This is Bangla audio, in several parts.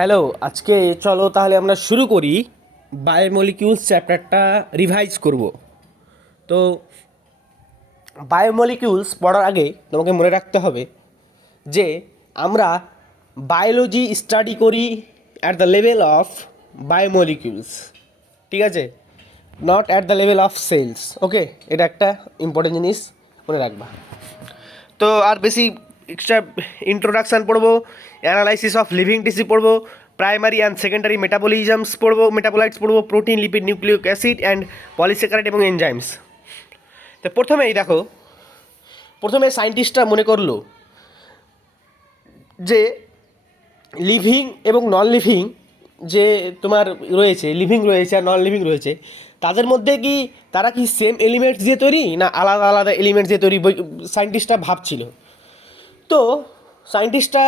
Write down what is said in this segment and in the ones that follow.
হ্যালো, আজকে চলো তাহলে আমরা শুরু করি। বায়োমলিকিউলস চ্যাপ্টারটা রিভাইজ করব। তো বায়োমলিকিউলস পড়ার আগে তোমাকে মনে রাখতে হবে যে আমরা বায়োলজি স্টাডি করি at the level of biomolecules, ঠিক আছে, not at the level of cells. Okay, এটা একটা ইম্পর্টেন্ট জিনিস মনে রাখবা। তো আর বেশি এক্সট্রা ইন্ট্রোডাকশান পড়বো, অ্যানালাইসিস অফ লিভিং টিস্যু পড়বো, প্রাইমারি অ্যান্ড সেকেন্ডারি মেটাবলিজমস পড়বো, মেটাবোলাইটস পড়বো, protein, lipid, nucleic acid and polysaccharide এবং এনজাইমস। তো প্রথমেই দেখো, প্রথমে সায়েন্টিস্টরা মনে করলো যে লিভিং এবং নন লিভিং যে তোমার রয়েছে, লিভিং রয়েছে আর নন লিভিং রয়েছে, তাদের মধ্যে কি তারা কি সেম এলিমেন্টস দিয়ে তৈরি না আলাদা আলাদা এলিমেন্টস দিয়ে তৈরি, সায়েন্টিস্টরা ভাবছিল। তো সায়েন্টিস্টরা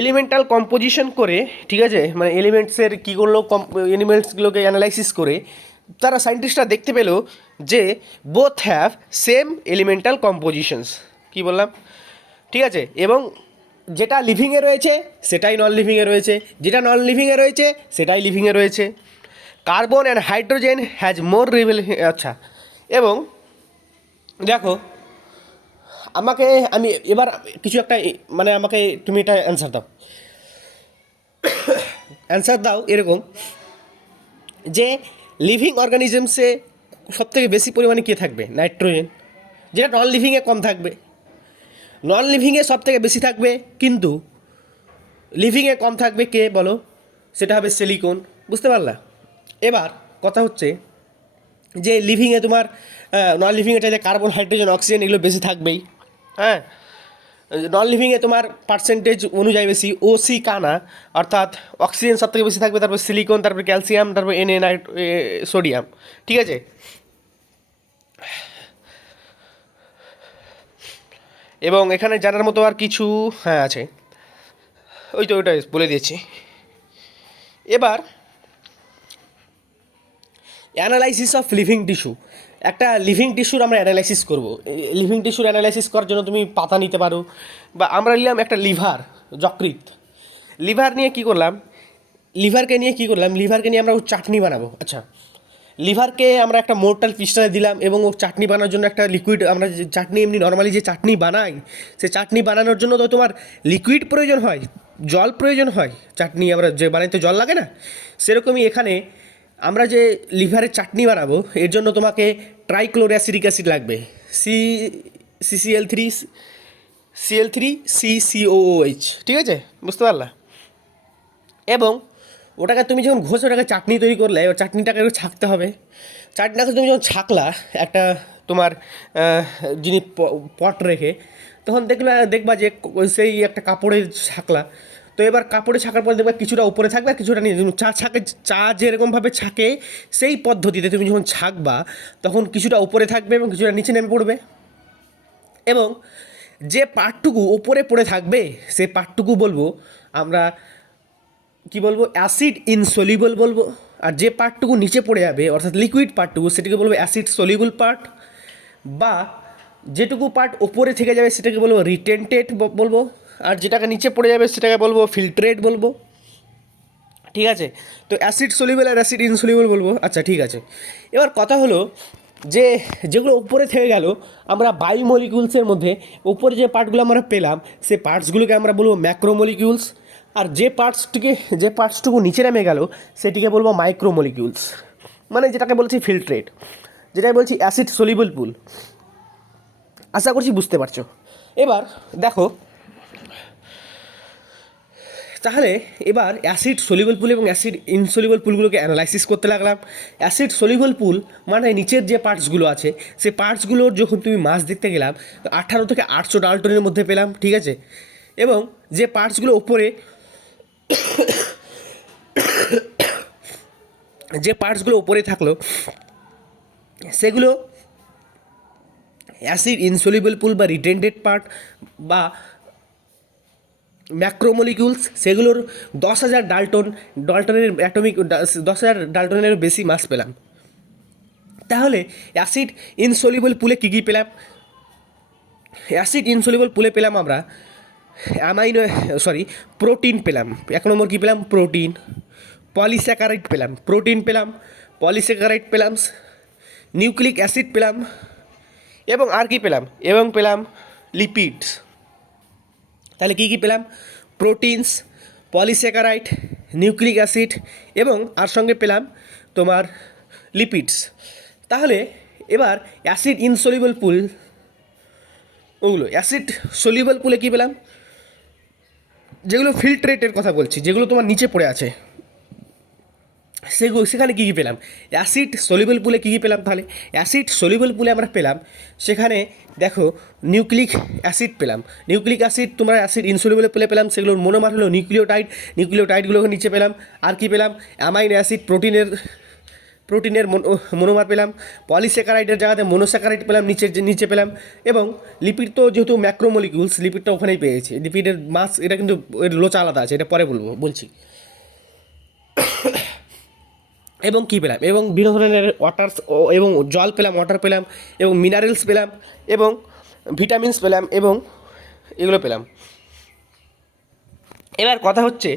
এলিমেন্টাল কম্পোজিশন করে, ঠিক আছে, মানে এলিমেন্টসের কী করলো, এলিমেন্টসগুলোকে অ্যানালাইসিস করে তারা সায়েন্টিস্টরা দেখতে পেল যে both have same elemental compositions. কী বললাম, ঠিক আছে, এবং যেটা লিভিংয়ে রয়েছে সেটাই নন লিভিংয়ে রয়েছে, যেটা নন লিভিংয়ে রয়েছে সেটাই লিভিংয়ে রয়েছে। Carbon and hydrogen has more reveal, আচ্ছা, এবং দেখো আমি এবার কিছু একটা, মানে আমাকে তুমি এটা অ্যান্সার দাও এরকম যে লিভিং অর্গানিজমসে সবথেকে বেশি পরিমাণে কে থাকবে? নাইট্রোজেন, যেটা নন লিভিংয়ে কম থাকবে। নন লিভিংয়ে সবথেকে বেশি থাকবে, কিন্তু লিভিংয়ে কম থাকবে কে বলো? সেটা হবে সিলিকন। বুঝতে পারলা? এবার কথা হচ্ছে যে লিভিংয়ে তোমার, নন লিভিংয়ে চাইলে কার্বন, হাইড্রোজেন, অক্সিজেন এগুলো বেশি থাকবেই। হ্যাঁ, নন লিভিংয়ে তোমার পার্সেন্টেজ অনুযায়ী বেশি ওসি কানা, অর্থাৎ অক্সিজেন সব থেকে বেশি থাকবে, তারপর সিলিকন, তারপর ক্যালসিয়াম, তারপর সোডিয়াম, ঠিক আছে। এবং এখানে জানার মতো আর কিছু হ্যাঁ আছে, ওই তো ওইটা বলে দিয়েছি। এবার অ্যানালাইসিস অফ লিভিং টিস্যু, একটা লিভিং টিস্যুর আমরা অ্যানালাইসিস করব। লিভিং টিস্যুর অ্যানালাইসিস করার জন্য তুমি পাতা নিতে পারো, বা আমরা নিলাম একটা লিভার, যকৃৎ। লিভার নিয়ে কী করলাম, লিভারকে নিয়ে আমরা চাটনি বানাবো। আচ্ছা, লিভারকে আমরা একটা মোর্টাল পিস্টারে দিলাম এবং ও চাটনি বানানোর জন্য একটা লিকুইড, আমরা যে চাটনি এমনি নর্মালি যে চাটনি বানাই, সে চাটনি বানানোর জন্য তো তোমার লিকুইড প্রয়োজন হয়, জল প্রয়োজন হয়। চাটনি আমরা যে বানাইতে জল লাগে না, সেরকমই এখানে আমরা যে লিভারের চাটনি বানাবো এর জন্য তোমাকে ট্রাইক্লোরোঅ্যাসিডিক অ্যাসিড লাগবে, CCl3CCOOH, ঠিক আছে, বুঝতে পারলা? এবং ওটাকে তুমি যখন ঘষে ওটাকে চাটনি তৈরি করলে, এবার চাটনিটাকে একটু ছাঁকতে হবে। চাটনিটাকে তুমি যখন ছাঁকলা একটা তোমার যিনি পট রেখে, তখন দেখবা যে সেই একটা কাপড়ে ছাঁকলা। তো এবার কাপড়ে ছাঁকার পর দেখবা কিছুটা উপরে থাকবে আর কিছুটা নিয়ে, চা যেরকমভাবে ছাঁকে সেই পদ্ধতিতে তুমি যখন ছাঁকবা তখন কিছুটা উপরে থাকবে এবং কিছুটা নিচে নেমে পড়বে। এবং যে পার্টটুকু ওপরে পড়ে থাকবে সেই পার্টটুকু বলবো আমরা, কি বলবো, অ্যাসিড ইনসলিউবল বলবো। আর যে পার্টটুকু নিচে পড়ে যাবে অর্থাৎ লিকুইড পার্টটুকু, সেটাকে বলবো অ্যাসিড সলিউবল পার্ট। বা যেটুকু পার্ট ওপরে থেকে যাবে সেটাকে বলবো রিটেন্টেড বলবো, আর যেটাকে নিচে পড়ে যাবে সেটাকে বলবো ফিল্ট্রেট বলবো, ঠিক আছে। তো অ্যাসিড সলিউবল আর অ্যাসিড ইনসলিউবল বলবো। আচ্ছা, ঠিক আছে। এবার কথা হলো যে যেগুলো উপরে থেকে গেল, আমরা বায়োমলিকিউলসের মধ্যে উপরে যে পার্টগুলো আমরা পেলাম সেই পার্টসগুলোকে আমরা বলবো ম্যাক্রোমলিকিউলস। আর যে পার্টসটুকু নিচে নেমে গেল সেটিকে বলবো মাইক্রোমলিকিউলস, মানে যেটাকে বলছি ফিল্ট্রেট, যেটাকে বলছি অ্যাসিড সলিউবল পুল। আশা করছি বুঝতে পারছো। এবার দেখো, তাহলে এবার অ্যাসিড সলিউবল পুল এবং অ্যাসিড ইনসলিউবল পুলগুলোকে অ্যানালাইসিস করতে লাগলাম। অ্যাসিড সলিউবল পুল মানে নিচের যে পার্টসগুলো আছে সেই পার্টসগুলোর যখন তুমি মাস দেখতে গেলাম 18 থেকে 800 ডাল্টনের মধ্যে পেলাম, ঠিক আছে। এবং যে পার্টসগুলো ওপরে, যে পার্টসগুলো ওপরে থাকলো সেগুলো অ্যাসিড ইনসলিউবল পুল বা রিটেন্টেড পার্ট বা ম্যাক্রোমলিকিউলস, সেগুলোর 10,000 ডাল্টনের অ্যাটমিক, 10,000 ডাল্টনের বেশি মাস পেলাম। তাহলে অ্যাসিড ইনসলিউবল পুলে কী কী পেলাম? অ্যাসিড ইনসলিউবল পুলে পেলাম আমরা অ্যামাইনো সরি প্রোটিন পেলাম, 1 নম্বর কী পেলাম, প্রোটিন। পলিস্যাকারাইড পেলাম, প্রোটিন পেলাম, পলিস্যাকারাইড পেলাম, নিউক্লিক অ্যাসিড পেলাম, এবং আর কি পেলাম, এবং পেলাম লিপিডস। তাহলে কী কী পেলাম, প্রোটিনস, পলিস্যাকারাইড, নিউক্লিক অ্যাসিড, এবং আর সঙ্গে পেলাম তোমার লিপিডস। তাহলে এবার অ্যাসিড ইনসলিউবল পুল, ওগুলো অ্যাসিড সলিউবল পুলে কী পেলাম, যেগুলো ফিল্ট্রেটের কথা বলছি, যেগুলো তোমার নিচে পড়ে আছে, সেখানে কী কী পেলাম, অ্যাসিড সলিউবল পুলে কী কী পেলাম, তাহলে অ্যাসিড সলিউবল পুলে আমরা পেলাম, সেখানে দেখো নিউক্লিক অ্যাসিড পেলাম, নিউক্লিক অ্যাসিড তোমরা অ্যাসিড ইনসলিউবল পুলে পেলাম, সেগুলোর মনোমার হলো নিউক্লিওটাইড, নিউক্লিওটাইডগুলোকে নিচে পেলাম, আর কি পেলাম, অ্যামাইনো অ্যাসিড, প্রোটিনের মনোমার পেলাম, পলিস্যাকারাইডের জায়গাতে মনোস্যাকারাইড পেলাম, নিচে পেলাম, এবং লিপিড তো যেহেতু ম্যাক্রোমলিকিউলস, লিপিডটা ওখানেই পেয়েছি, লিপিডের মাস এটা কিন্তু এর লোচা আলাদা আছে, এটা পরে বলছি। এবং কী পেলাম, এবং বিভিন্ন ধরনের ওয়াটার এবং জল পেলাম, ওয়াটার পেলাম, এবং মিনারেলস পেলাম, এবং ভিটামিনস পেলাম, এবং এগুলো পেলাম। এবার কথা হচ্ছে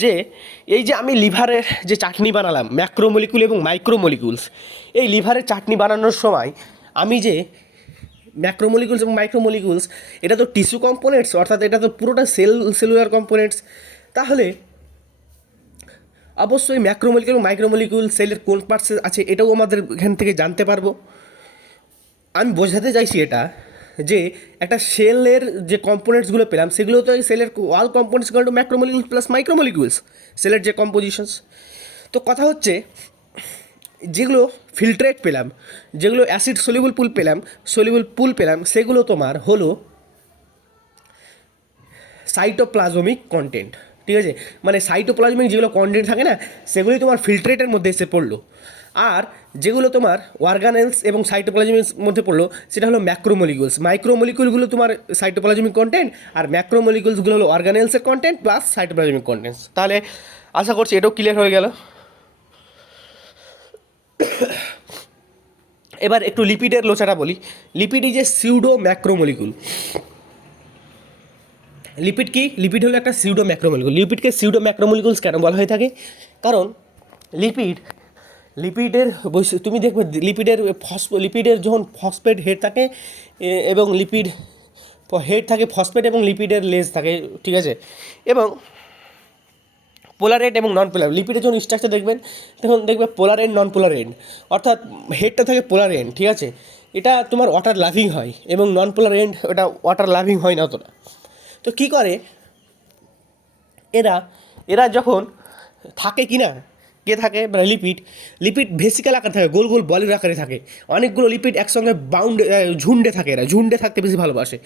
যে এই যে আমি লিভারের যে চাটনি বানালাম, ম্যাক্রোমলিকুল এবং মাইক্রোমলিকুলস, এই লিভারের চাটনি বানানোর সময় আমি যে ম্যাক্রোমলিকুলস এবং মাইক্রোমলিকুলস, এটা তো টিস্যু কম্পোনেন্টস, অর্থাৎ এটা তো পুরোটা সেলুলার কম্পোনেন্টস। তাহলে অবশ্যই ম্যাক্রোমলিকুল এবং মাইক্রোমলিকুল সেলের কোন পার্টসে আছে এটাও আমাদের এখান থেকে জানতে পারবো। আমি বোঝাতে চাইছি এটা যে একটা সেলের যে কম্পোনেন্টসগুলো পেলাম, সেগুলো তো এই সেলের অল কম্পোনেন্টসগুলো টু ম্যাক্রোমলিকুলস প্লাস মাইক্রোমলিকুলস, সেলের যে কম্পোজিশনস। তো কথা হচ্ছে যেগুলো ফিল্ট্রেট পেলাম, যেগুলো অ্যাসিড সলিউবল পুল পেলাম, সেগুলো তোমার হলো সাইটোপ্লাজমিক কন্টেন্ট, ঠিক আছে, মানে সাইটোপ্লাজমিক যেগুলো কন্টেন্ট থাকে না, সেগুলোই তোমার ফিল্ট্রেটের মধ্যে এসে পড়লো। আর যেগুলো তোমার অর্গানেলস এবং সাইটোপ্লাজমিক মধ্যে পড়লো, সেটা হলো ম্যাক্রোমলিকুলস। মাইক্রোমলিকুলগুলো তোমার সাইটোপ্লাজমিক কন্টেন্ট, আর ম্যাক্রোমলিকুলসগুলো হলো অর্গানেলসের কন্টেন্ট প্লাস সাইটোপ্লাজমিক কন্টেন্টস। তাহলে আশা করছি এটাও ক্লিয়ার হয়ে গেল। এবার একটু লিপিডের লোচাটা বলি। Lipid is a pseudo macromolecule. Lipid কি, লিপিড হলো একটা সিউডো ম্যাক্রোমলিকুল। লিপিডকে সিউডো ম্যাক্রোমলিকুলস কেন বলা হয়ে থাকে, কারণ লিপিডের তুমি দেখবে লিপিডের যখন ফসফেট হেড থাকে এবং লিপিড হেড থাকে ফসফেট এবং লিপিডের লেজ থাকে, ঠিক আছে, এবং পোলার এন্ড এবং নন পোলার। লিপিডের যখন স্ট্রাকচার দেখবেন তখন দেখবে পোলার এন্ড নন পোলার এন্ড, অর্থাৎ হেডটা থাকে পোলার এন্ড, ঠিক আছে, এটা তোমার ওয়াটার লাভিং হয়, এবং নন পোলার এন্ড ওটা ওয়াটার লাভিং হয় না অতটা। তো কী করে এরা যখন থাকে কি না, কে থাকে, মানে লিপিড ভেসিক্যাল আকারে থাকে, গোল গোল বলের আকারে থাকে, অনেকগুলো লিপিড একসঙ্গে ঝুন্ডে থাকে, এরা ঝুন্ডে থাকতে বেশি ভালোবাসে,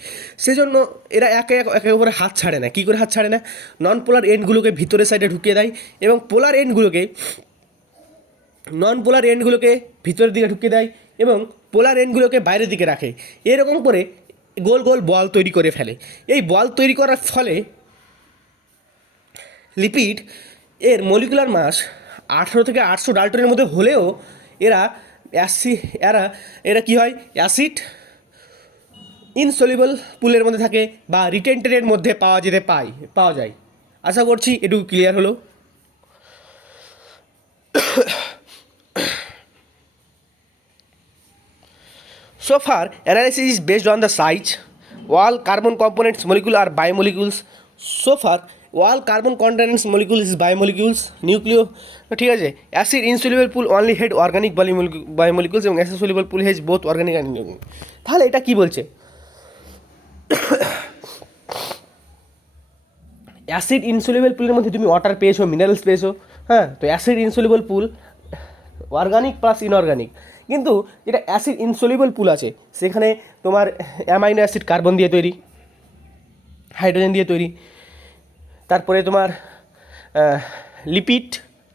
সেজন্য এরা একে অপরে হাত ছাড়ে না। কী করে হাত ছাড়ে না, নন পোলার এন্ডগুলোকে ভিতরের সাইডে ঢুকিয়ে দেয়, এবং নন পোলার এন্ডগুলোকে ভিতরের দিকে ঢুকিয়ে দেয়, এবং পোলার এন্ডগুলোকে বাইরের দিকে রাখে। এরকম করে গোল গোল বল তৈরি করে ফেলে। এই বল তৈরি করার ফলে লিপিড এর মলিকুলার মাস 18 থেকে 800 ডাল্টনের মধ্যে হলেও এরা কী হয়, অ্যাসিড ইনসলিউবল পুলের মধ্যে থাকে বা রিটেন্টের মধ্যে পাওয়া যায়। আশা করছি এটুকু ক্লিয়ার হলো। So far, analysis is based on the size. All carbon components molecule are biomolecules. So far, all carbon components molecule is biomolecules. Nucleo, ঠিক আছে, অ্যাসিড ইনসলিউবল পুল অনলি হেড অর্গানিক বায়োমলিকুলস, এবং acid soluble pool hedge both organic and inorganic. তাহলে এটা কি বলছে, অ্যাসিড ইনসলিউবল পুলের মধ্যে তুমি ওয়াটার পেয়েছো, মিনারেলস পেয়েছো, হ্যাঁ, তো অ্যাসিড ইনসলিউবল পুল অর্গানিক প্লাস ইনঅর্গানিক। কিন্তু যেটা অ্যাসিড ইনসলিউবল পুল আছে, সেখানে তোমার অ্যামাইনো অ্যাসিড কার্বন দিয়ে তৈরি, হাইড্রোজেন দিয়ে তৈরি, তারপরে তোমার লিপিড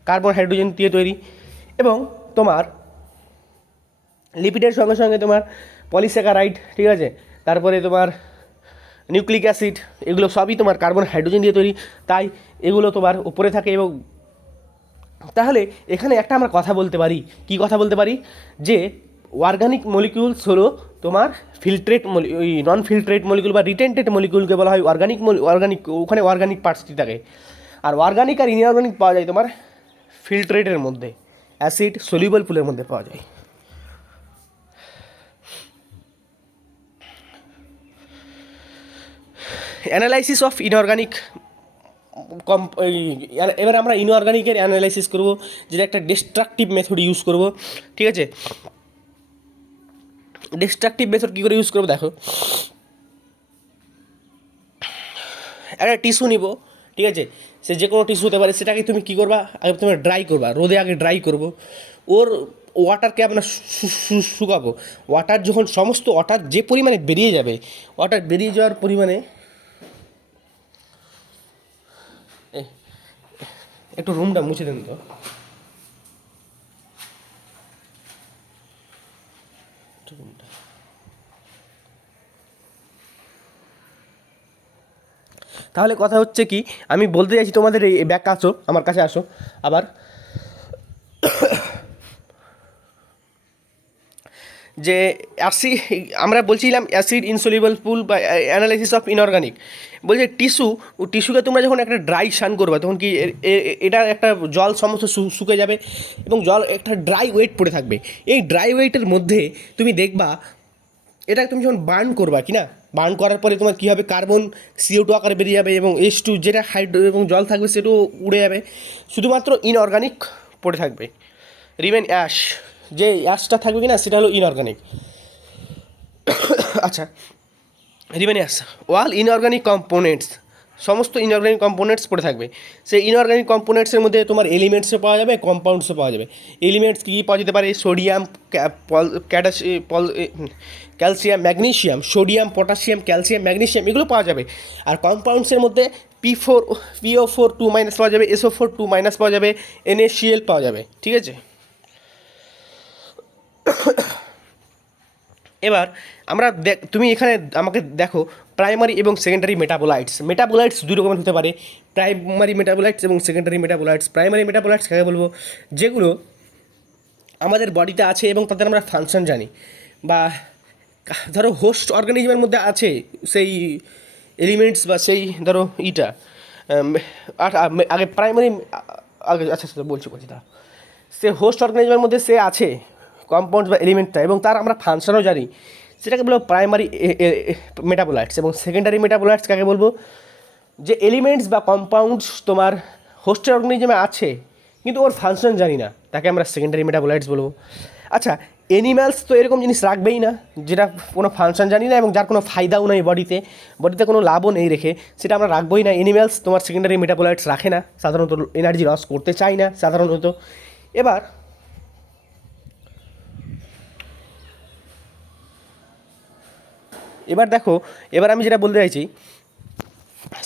কার্বন হাইড্রোজেন দিয়ে তৈরি, এবং তোমার লিপিডের সঙ্গে সঙ্গে তোমার পলিস্যাকারাইড, ঠিক আছে, তারপরে তোমার নিউক্লিক অ্যাসিড, এগুলো সবই তোমার কার্বন হাইড্রোজেন দিয়ে তৈরি, তাই এগুলো তোমার উপরে থাকে। এবং তাহলে এখানে একটা আমরা কথা বলতে পারি, কি কথা বলতে পারি, যে অর্গানিক মলিকিউলস হলো তোমার ফিল্ট্রেট ওই নন ফিল্ট্রেট মলিকিউল বা রিটেন্টেড মলিকিউলকে বলা হয় অর্গানিক, ওখানে অর্গানিক পার্টসটি থাকে। আর অর্গানিক আর ইনঅর্গানিক পাওয়া যায় তোমার ফিল্ট্রেটের মধ্যে, অ্যাসিড সলিউবল পুলের মধ্যে পাওয়া যায়। অ্যানালাইসিস অফ ইনঅর্গানিক এবার আমরা ইনঅর্গানিকের অ্যানালাইসিস করবো, যেটা একটা ডিস্ট্রাকটিভ মেথড ইউজ করব, ঠিক আছে। ডিস্ট্রাকটিভ মেথড কী করে ইউজ করবো দেখো, একটা টিস্যু নিব, ঠিক আছে, সে যে কোনো টিস্যু হতে পারে, সেটাকে তুমি কী করবা, আগে তুমি ড্রাই করবা, রোদে আগে ড্রাই করবো, ওর ওয়াটারকে আমরা শুকাবো। ওয়াটার যখন সমস্ত ওয়াটার যে পরিমাণে বেরিয়ে যাবে, ওয়াটার বেরিয়ে যাওয়ার পরিমাণে একটু রুমটা মুছে দেন তো। তাহলে কথা হচ্ছে কি, আমি বলতে চাইছি তোমাদের এই ব্যাগ আসো, আমার কাছে আসো আবার, যে আমরা বলছিলাম অ্যাসিড ইনসলিউবল পুল বা অ্যানালাইসিস অফ ইনঅর্গানিক, বলছে টিস্যুকে তোমরা যখন একটা ড্রাই শান করবে, তখন কি এটা একটা জল সমস্ত শুকে যাবে এবং জল একটা ড্রাই ওয়েট পড়ে থাকবে। এই ড্রাই ওয়েটের মধ্যে তুমি দেখবা, এটা তুমি যখন বার্ন করবা কি না, বার্ন করার পরে তোমার কী হবে, কার্বন CO2 আকারে বেরিয়ে যাবে এবং H2 যেটা হাইড্রো এবং জল থাকবে সেটাও উড়ে যাবে, শুধুমাত্র ইনঅর্গানিক পড়ে থাকবে, রিমেন অ্যাশ। যে অ্যাশটা থাকবে কি না, সেটা হলো ইনঅর্গানিক। আচ্ছা, রিমেন অ্যাশ ওয়াল ইনঅর্গানিক কম্পোনেন্টস, সমস্ত ইনঅর্গানিক কম্পোনেন্টস পড়ে থাকবে। সেই ইনঅর্গানিক কম্পোনেন্টসের মধ্যে তোমার এলিমেন্টসও পাওয়া যাবে, কম্পাউন্ডসও পাওয়া যাবে। এলিমেন্টস কী কী পাওয়া যেতে পারে, sodium, calcium, magnesium, sodium, potassium, calcium, magnesium, এগুলো পাওয়া যাবে। আর কম্পাউন্ডসের মধ্যে PO4 2- পাওয়া যাবে, SO4 2- পাওয়া যাবে, NaCl পাওয়া যাবে, ঠিক আছে। এবার আমরা তুমি এখানে আমাকে দেখো, প্রাইমারি এবং সেকেন্ডারি মেটাবোলাইটস দুই রকমের হতে পারে, প্রাইমারি মেটাবোলাইটস এবং সেকেন্ডারি মেটাবোলাইটস। প্রাইমারি মেটাবোলাইটস কাকে বলবো, যেগুলো আমাদের বডিতে আছে এবং তাদের আমরা ফাংশন জানি, বা ধরো হোস্ট অর্গানিজমের মধ্যে আছে সেই এলিমেন্টস বা সেই ধরো আগে প্রাইমারি, আচ্ছা বলছি তা সে হোস্ট অর্গানিজমের মধ্যে সে আছে কম্পাউন্ডস বা এলিমেন্টটা, এবং তার আমরা ফাংশনও জানি, সেটাকে বলবো প্রাইমারি মেটাবোলাইটস। এবং সেকেন্ডারি মেটাবোলাইটস কাকে বলবো, যে এলিমেন্টস বা কম্পাউন্ডস তোমার হোস্টের অর্গানিজমে আছে কিন্তু ওর ফাংশন জানি না, তাকে আমরা সেকেন্ডারি মেটাবোলাইটস বলবো। আচ্ছা, অ্যানিম্যালস তো এরকম জিনিস রাখবেই না, যেটা কোনো ফাংশন জানি না এবং যার কোনো ফায়দাও নেই বডিতে কোনো লাভও নেই রেখে, সেটা আমরা রাখবোই না। অ্যানিম্যালস তোমার সেকেন্ডারি মেটাবোলাইটস রাখে না, সাধারণত এনার্জি লস করতে চায় না সাধারণত। এবার দেখো, এবার আমি যেটা বলতে চাইছি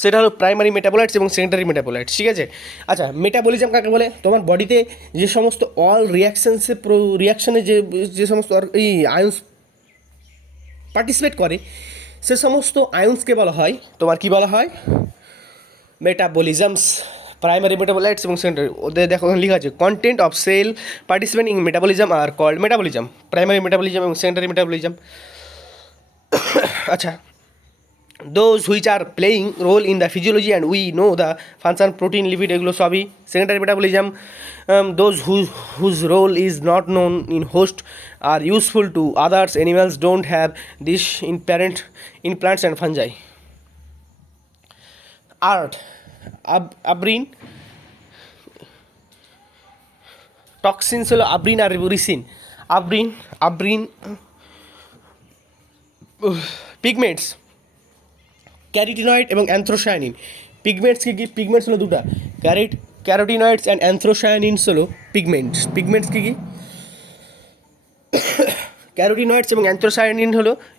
সেটা হলো প্রাইমারি মেটাবোলাইটস এবং সেকেন্ডারি মেটাবোলাইটস, ঠিক আছে। আচ্ছা, মেটাবলিজম কাকে বলে, তোমার বডিতে যে সমস্ত অল রিয়াকশানে যে সমস্ত এই আয়ন্স পার্টিসিপেট করে, সে সমস্ত আয়ন্সকে বলা হয় তোমার কী বলা হয়, মেটাবলিজমস। প্রাইমারি মেটাবোলাইটস এবং সেকেন্ডারি, ওদের দেখো লেখা আছে, content of cell participant in metabolism আর কল্ড মেটাবলিজম, প্রাইমারি মেটাবলিজম এবং সেকেন্ডারি মেটাবলিজম। আচ্ছা, those which are playing role in the physiology and we know the function, protein, lipid, এগুলো সবই secondary metabolism. those whose role is not known in host are useful to others. Animals don't have this in plants and fungi. Art abrine toxins হলো আব্রিন আর রিসিন। আব্রিন পিগমেন্টস, ক্যারোটিনয়েড এবং অ্যান্থ্রোসায়ানিন। পিগমেন্টস কী, পিগমেন্টস হলো দুটা, ক্যারোটিনয়েডস অ্যান্ড অ্যান্থ্রোসায়ানিনস হলো পিগমেন্টস কী, ক্যারোটিনয়েডস এবং অ্যান্থ্রোসায়ানিন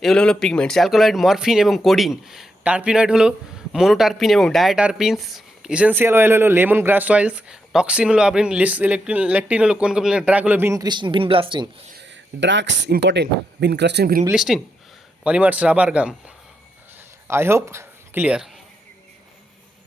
এগুলো হলো পিগমেন্টস। অ্যালকালয়েড মরফিন এবং কোডিন। টার্পিনয়েড হলো মোনোটার্পিন এবং ডায়াটার্পিনস। ইসেন্সিয়াল অয়েল হলো লেমন গ্রাস অয়েলস। টক্সিন হলো আব্রিন, লেকটিন হলো কোন কোম্পানির, ড্রাগ হলো vinblastine. Drugs important, vinblastine, polymers, rubber gum. I hope clear.